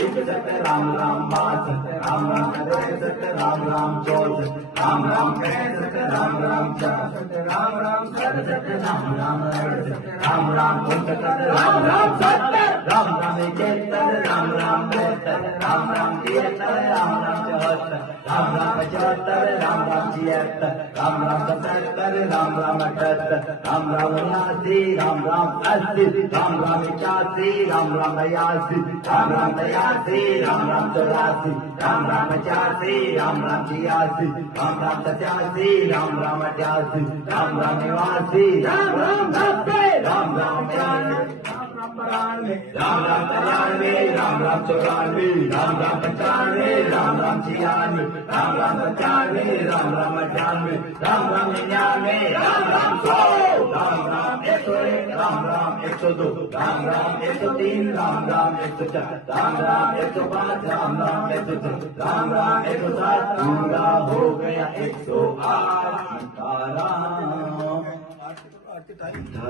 एक सत्य राम राम बात सत्य राम राम करे सत्य राम राम चोर राम राम कह सत्य राम राम चार सत्य राम राम कर सत्य राम राम सत्य राम राम कुंठ कर राम राम सत्य राम राम चेतर राम राम बेहतर राम राम तिहत्तर राम राम चौहत्तर राम राम पचहत्तर राम राम छिहत्तर राम राम सतहत्तर राम राम अठहत्तर राम राम 79 राम राम 80 राम राम 81 राम राम 82 राम राम 83 राम राम 84 राम राम 85 राम राम 86 राम राम 87 राम राम 88 राम राम 89 राम राम 90 राम राम 92 राम राम 93 राम राम 94 राम राम 95 राम राम 96 राम राम 95 राम राम 98 राम राम 99 राम राम 100 राम राम 101 राम राम 102 राम राम 103 राम राम 104 राम राम 105 राम राम 106 राम राम 107 पूरा हो गया 108 राम